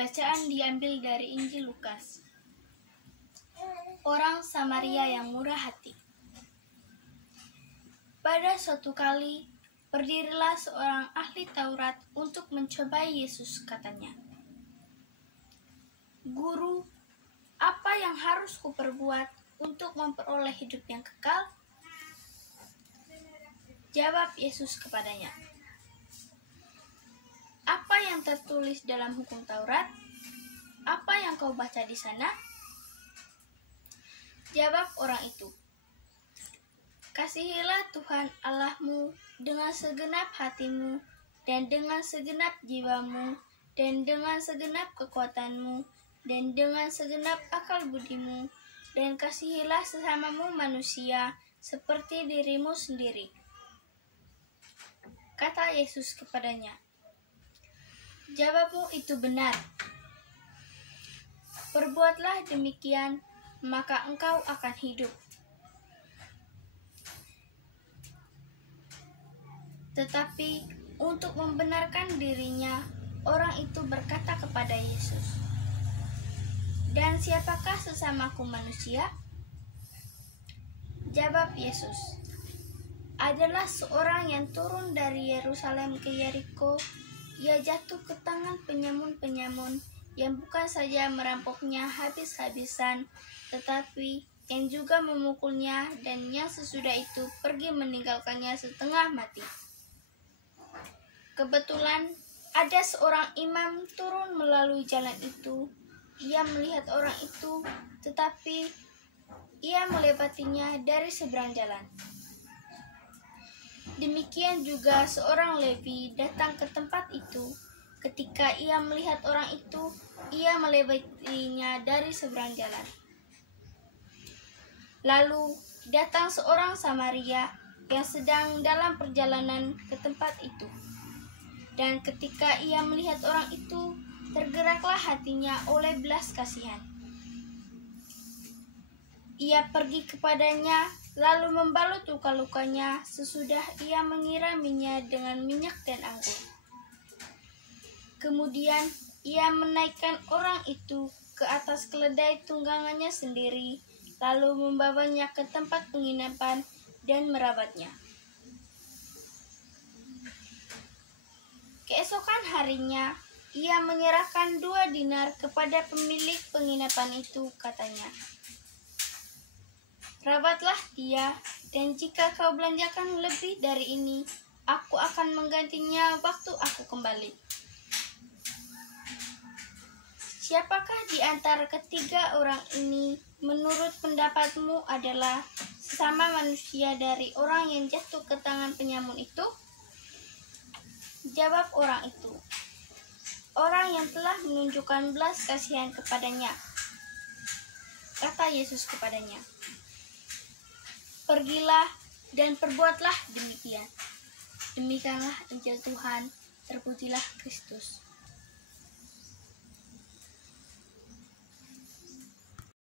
Bacaan diambil dari Injil Lukas. Orang Samaria yang murah hati. Pada suatu kali, berdirilah seorang ahli Taurat untuk mencobai Yesus, katanya. Guru, apa yang harus kuperbuat untuk memperoleh hidup yang kekal? Jawab Yesus kepadanya, apa yang tertulis dalam hukum Taurat? Apa yang kau baca di sana? Jawab orang itu, kasihilah Tuhan Allahmu dengan segenap hatimu, dan dengan segenap jiwamu, dan dengan segenap kekuatanmu, dan dengan segenap akal budimu, dan kasihilah sesamamu manusia seperti dirimu sendiri. Kata Yesus kepadanya, jawabmu itu benar. Perbuatlah demikian, maka engkau akan hidup. Tetapi untuk membenarkan dirinya, orang itu berkata kepada Yesus, dan siapakah sesamaku manusia? Jawab Yesus, adalah seorang yang turun dari Yerusalem ke Yeriko. Ia jatuh ke tangan penyamun-penyamun yang bukan saja merampoknya habis-habisan, tetapi yang juga memukulnya, dan yang sesudah itu pergi meninggalkannya setengah mati. Kebetulan ada seorang imam turun melalui jalan itu. Ia melihat orang itu, tetapi ia melewatinya dari seberang jalan. Demikian juga seorang Lewi datang ke tempat itu. Ketika ia melihat orang itu, ia melewatinya dari seberang jalan. Lalu datang seorang Samaria yang sedang dalam perjalanan ke tempat itu. Dan ketika ia melihat orang itu, tergeraklah hatinya oleh belas kasihan. Ia pergi kepadanya, lalu membalut luka-lukanya sesudah ia menyiraminya dengan minyak dan anggur. Kemudian ia menaikkan orang itu ke atas keledai tunggangannya sendiri, lalu membawanya ke tempat penginapan dan merawatnya. Keesokan harinya, ia menyerahkan 2 dinar kepada pemilik penginapan itu, katanya, rawatlah dia, dan jika kau belanjakan lebih dari ini, aku akan menggantinya waktu aku kembali. Siapakah di antara ketiga orang ini menurut pendapatmu adalah sesama manusia dari orang yang jatuh ke tangan penyamun itu? Jawab orang itu, orang yang telah menunjukkan belas kasihan kepadanya. Kata Yesus kepadanya, pergilah dan perbuatlah demikian. Demikianlah Injil Tuhan, terpujilah Kristus.